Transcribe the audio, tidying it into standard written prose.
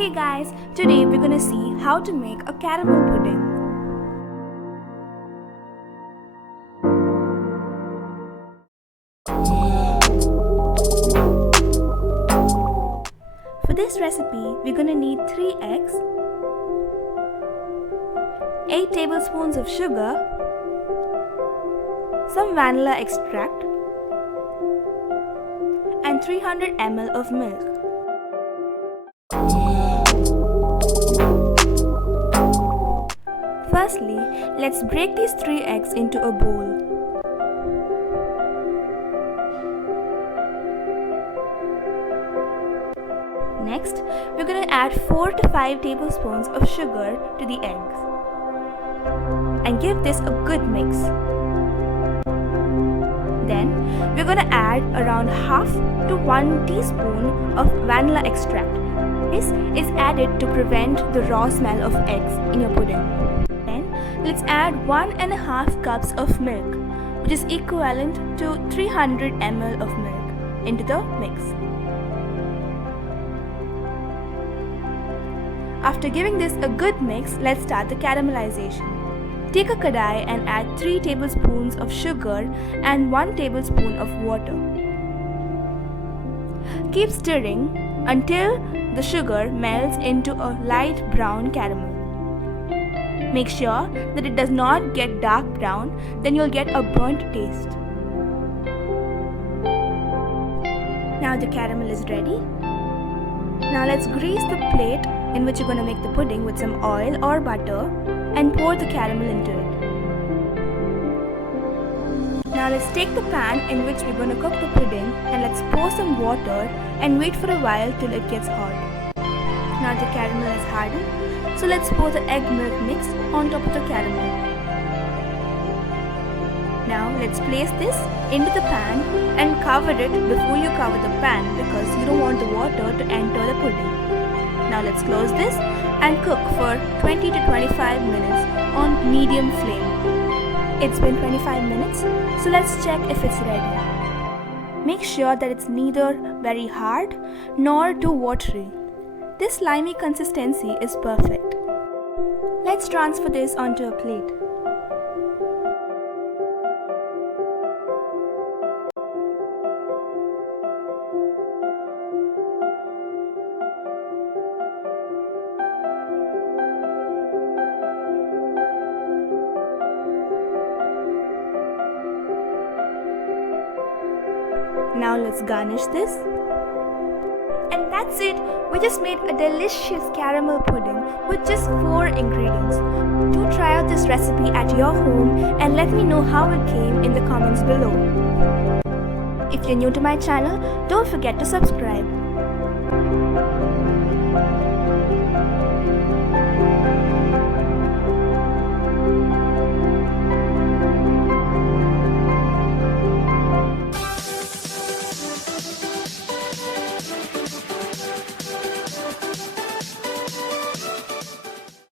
Hey guys, today we're gonna see how to make a caramel pudding. For this recipe, we're gonna need 3 eggs, 8 tablespoons of sugar, some vanilla extract, and 300 ml of milk. Firstly, let's break these 3 eggs into a bowl. Next, we're going to add 4 to 5 tablespoons of sugar to the eggs and give this a good mix. Then, we're going to add around half to 1 teaspoon of vanilla extract. This is added to prevent the raw smell of eggs in your pudding. Then, let's add 1.5 cups of milk, which is equivalent to 300 ml of milk, into the mix. After giving this a good mix, let's start the caramelization. Take a kadai and add 3 tablespoons of sugar and 1 tablespoon of water. Keep stirring until the sugar melts into a light brown caramel. Make sure that it does not get dark brown, then you'll get a burnt taste. Now the caramel is ready. Now let's grease the plate in which you're going to make the pudding with some oil or butter and pour the caramel into it. Now let's take the pan in which we're going to cook the pudding and let's pour some water and wait for a while till it gets hot. Now the caramel is hardened, so let's pour the egg milk mix on top of the caramel. Now let's place this into the pan and cover it before you cover the pan because you don't want the water to enter the pudding. Now let's close this and cook for 20 to 25 minutes on medium flame. It's been 25 minutes, so let's check if it's ready. Make sure that it's neither very hard nor too watery. This slimy consistency is perfect. Let's transfer this onto a plate. Now let's garnish this. And that's it. We just made a delicious caramel pudding with just 4 ingredients. Do try out this recipe at your home and let me know how it came in the comments below. If you're new to my channel, don't forget to subscribe.